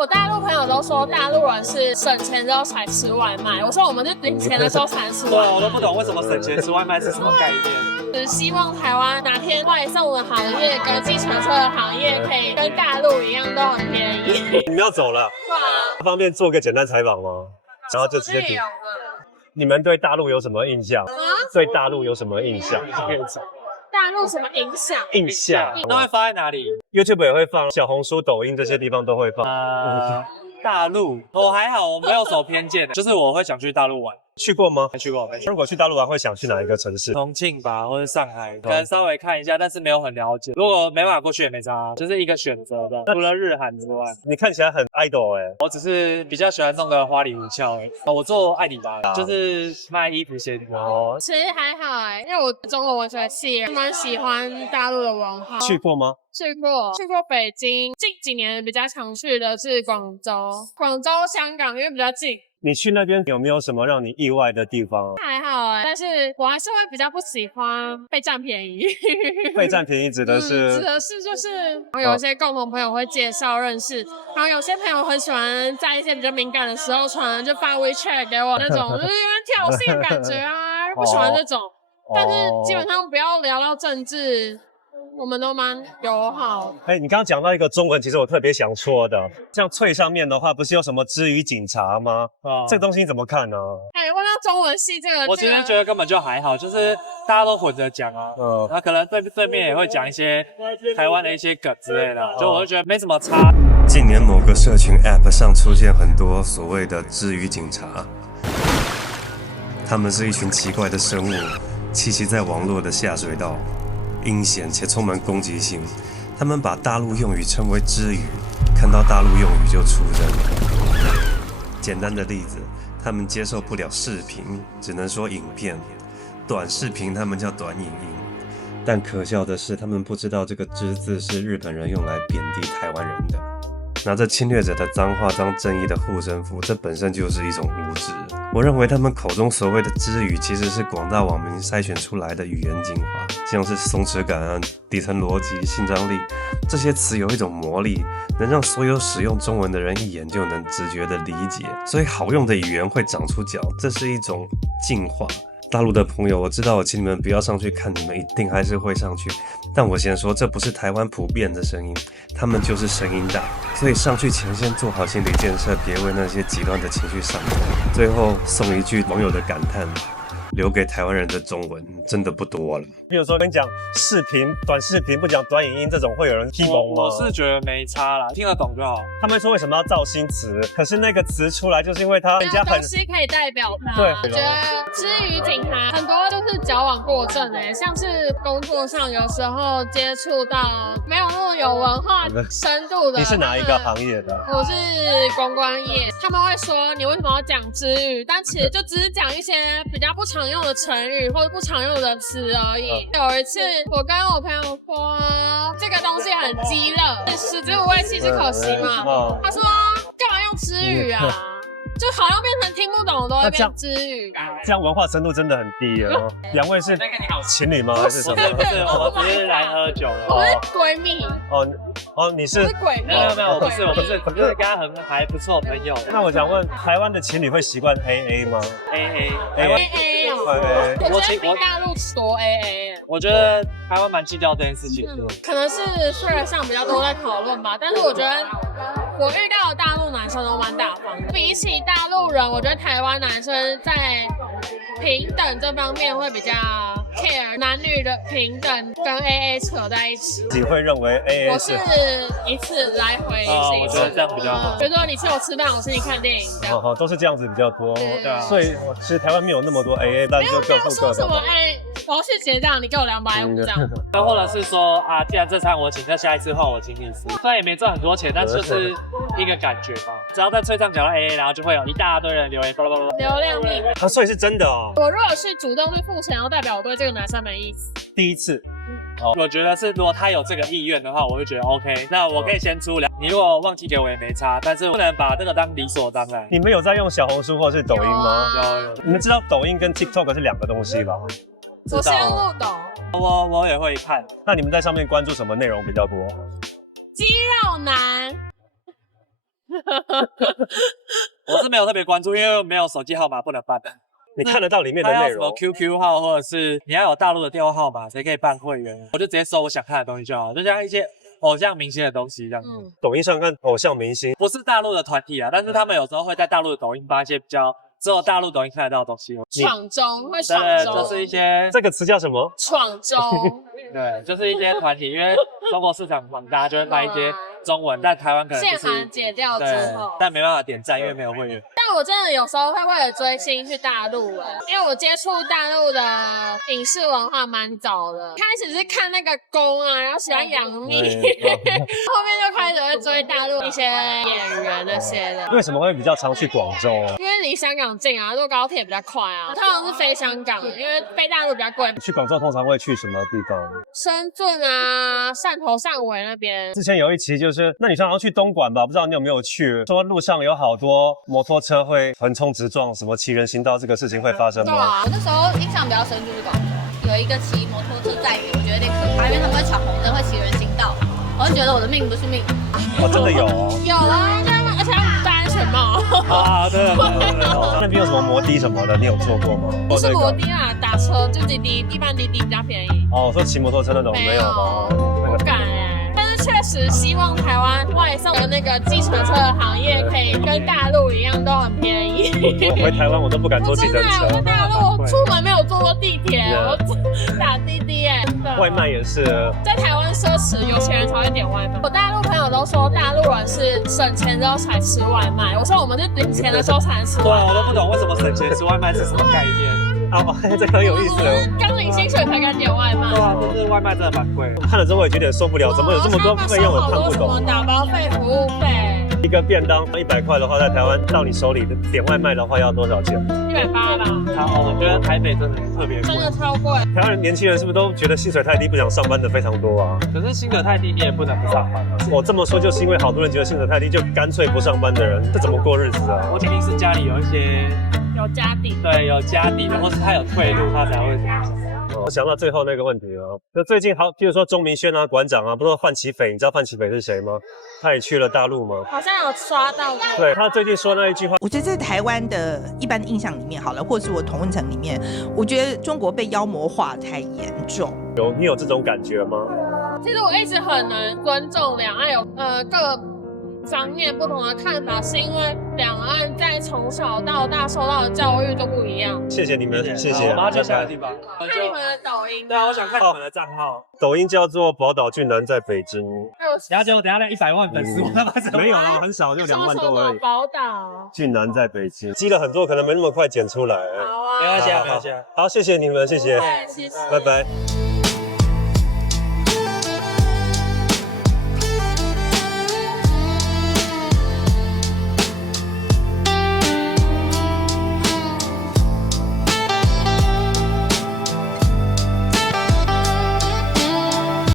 我大陆朋友都说大陆人是省钱之后才吃外卖，我说我们是领钱的时候才吃外卖。对，我都不懂为什么省钱吃外卖是什么概念。只希望台湾哪天外送的行业跟计程车的行业可以跟大陆一样都很便宜。你们要走了，对啊，方便做个简单采访吗？然后就直接比。你们对大陆有什么印象？对大陆有什么印象？大陆什么影响？印象那会放在哪里 ？YouTube 也会放，小红书、抖音这些地方都会放。大陆我还好，我没有什么偏见，就是我会想去大陆玩。去过吗？没去过，没去过。如果去大陆玩，会想去哪一个城市？重庆吧，或者上海，可能稍微看一下，但是没有很了解。如果没办法过去也没差，就是一个选择的。除了日韩之外，你看起来很 idol 哎，我只是比较喜欢弄个花里胡哨哎。我做艾迪达，就是卖衣服鞋底的。其实还好哎，因为我中国文学系，蛮喜欢大陆的文化。去过吗？去过北京，近几年比较常去的是广州、香港，因为比较近。你去那边有没有什么让你意外的地方？还好哎，但是我还是会比较不喜欢被占便宜。被占便宜指的是？指的是就是有一些共同朋友会介绍认识，然后有些朋友很喜欢在一些比较敏感的时候传，就发 WeChat 给我那种，就是有点挑衅的感觉啊，不喜欢这种。但是基本上不要聊到政治。我们都蛮友好。你刚刚讲到一个中文，其实我特别想说的，像脆上面的话，不是有什么之于警察吗？这个东西你怎么看呢？问到中文系这个，我今天觉得根本就还好，就是大家都混着讲啊。那可能对面也会讲一些台湾的一些梗之类的，就我就觉得没什么差。近年某个社群 App 上出现很多所谓的之于警察，他们是一群奇怪的生物，栖息在网络的下水道。阴险且充满攻击性，他们把大陆用语称为支语，看到大陆用语就出征。简单的例子，他们接受不了视频，只能说影片；短视频他们叫短影音。但可笑的是，他们不知道这个“支”字是日本人用来贬低台湾人的。拿着侵略者的脏话当正义的护身符，这本身就是一种无知。我认为他们口中所谓的支语，其实是广大网民筛选出来的语言精华，像是松弛感、底层逻辑、性张力，这些词有一种魔力，能让所有使用中文的人一眼就能直觉的理解。所以好用的语言会长出脚，这是一种进化。大陆的朋友，我知道我请你们不要上去看，你们一定还是会上去。但我先说，这不是台湾普遍的声音，他们就是声音大，所以上去前先做好心理建设，别为那些极端的情绪上头。最后送一句网友的感叹：留给台湾人的中文真的不多了。比如说跟你讲视频、短视频，不讲短影音这种，会有人批评吗？我是觉得没差啦，听得懂就好。他们说为什么要造新词？可是那个词出来，就是因为它人家很东西可以代表它。对，我觉得至于警察很多都是矫枉过正像是工作上有时候接触到没有那种有文化深度的。你是哪一个行业的？我是公关业，他们会说你为什么要讲支语，但其实就只是讲一些比较不常用的成语或者不常用的词而已。有一次我跟我朋友说这个东西很鸡肋，食之无味弃之可惜嘛。他说干嘛用支语啊？就好像变成听不懂都会变支语，这样文化深度真的很低了。两位是情侣吗？还是什么？不是，我们只是来喝酒了。我是闺蜜。你是闺蜜？没有，我不是，我就是跟他还不错朋友。那我想问，台湾的情侣会习惯 AA 吗 ？AA。我觉得比大陆多 AA。我觉得台湾蛮计较这件事情。可能是社会上比较多在讨论吧，但是我觉得我遇到的大陆男生都蛮大方的，比起大陆人，我觉得台湾男生在平等这方面会比较 care 男女的平等跟 AA 扯在一起。你会认为 AA 我是一次来回我觉得这样比较好。比如说你请我吃饭，我请你看电影，这样。都是这样子比较多。对啊。所以其实台湾没有那么多 AA， 但就各付各的。说什么我要去结账，你给我250这样。或者是说啊，既然这餐我请，那下一次换我请你吃。虽然也没赚很多钱，但就是一个感觉嘛。只要在脆上讲到 AA， 然后就会有一大堆人留言，流量密码。所以是真的哦。我如果是主动去付钱，然后代表我对这个男生没意思。第一次。我觉得是，如果他有这个意愿的话，我就觉得 OK。那我可以先出你如果忘记给我也没差，但是不能把这个当理所当然。你们有在用小红书或是抖音吗？有。你们知道抖音跟 TikTok 是两个东西吧？我先不懂。我也会看。那你们在上面关注什么内容比较多？肌肉男。我是没有特别关注，因为没有手机号码不能办的。你看得到里面的他要什么内容。 QQ 号，或者是你要有大陆的电话号码，谁可以办会员？我就直接搜我想看的东西就好，就像一些偶像明星的东西这样子。抖音上看偶像明星，不是大陆的团体啊，但是他们有时候会在大陆的抖音发一些比较只有大陆抖音看得到的东西。闯中会闯对，中，就是一些这个词叫什么？闯中。对，就是一些团体，因为中国市场广大，就会卖一些中文，但台湾可能限就是韩解掉之对后，，但没办法点赞，因为没有会员。但我真的有时候会为了追星去大陆因为我接触大陆的影视文化蛮早的，开始是看那个宫啊，然后喜欢杨幂，后面就开始会追大陆一些演员那些的。为什么会比较常去广州啊？因为离香港近啊，坐高铁比较快啊。通常是飞香港，因为飞大陆比较贵。去广州通常会去什么地方？深圳啊，汕头、汕尾那边。之前有一期就是，那你常常去东莞吧？不知道你有没有去？说路上有好多摩托车会横冲直撞，什么骑人行道，这个事情会发生吗？对啊，我那时候印象比较深就是广州有一个骑摩托车载鱼，我觉得有点可怕，因为他们会闯红灯，会骑人行道，我就觉得我的命不是命。哦，真的有哦。有啊，而且他们戴安全帽。啊，对对对对哦那边有什么摩的什么的，你有坐过吗？不是摩的啦，打车就滴滴，一般滴滴比较便宜。哦，我说骑摩托车那种没有吗？不敢但是确实希望台湾外送的那个计程车的行业可以跟大陆一样都很便宜。我回台湾我都不敢坐计程真的，我车在，大陆出门没有坐过地铁，我打滴滴真的。外卖也是。在台湾奢侈，有钱人才会点外卖。我大陆朋友都说大陆人是省钱之后才吃外卖，我说我们是领钱的时候才吃对啊，外卖。我都不懂为什么省钱吃外卖是什么概念。哦，这个很有意思哦。刚领薪水才敢点外卖。对啊，就是外卖真的蛮贵的。看了之后我也有点受不了，怎么有这么多费用，我看不什么懂。打包费、服务费一个便当100块的话，在台湾到你手里点外卖的话要多少钱？ ，180吧，然后我觉得台北真的特别贵真，的超贵。台湾年轻人是不是都觉得薪水太低，不想上班的非常多啊？可是薪水太低，你也不能不上班。我这么说就是因为好多人觉得薪水太低，就干脆不上班的人，这怎么过日子啊？我肯定是家里有一些有家底。对有家底的，或是他有退路，他才会这样。我想到最后那个问题了，就最近好，譬如说钟明轩啊、馆长啊，不是说范琪斐，你知道范琪斐是谁吗？他也去了大陆吗？好像有刷到过。对，他最近说那一句话，我觉得在台湾的一般的印象里面，好了，或者是我同温层里面，我觉得中国被妖魔化太严重。你有这种感觉吗？其实我一直很难尊重两岸有各方面不同的看法，是因为两岸在从小到大受到的教育都不一样。谢谢你们，谢谢。我们要去下个地方。看你们的抖音，对啊，我想看你们的账号。抖音叫做宝岛俊男在北京，然后结果等下那100万粉丝，我他妈怎么没有啦，很少，就2万多而已。宝岛。俊男在北京，积了很多，可能没那么快剪出来。好啊，没关系啊，没关系啊。好，谢谢你们，谢谢，对，谢谢。拜拜。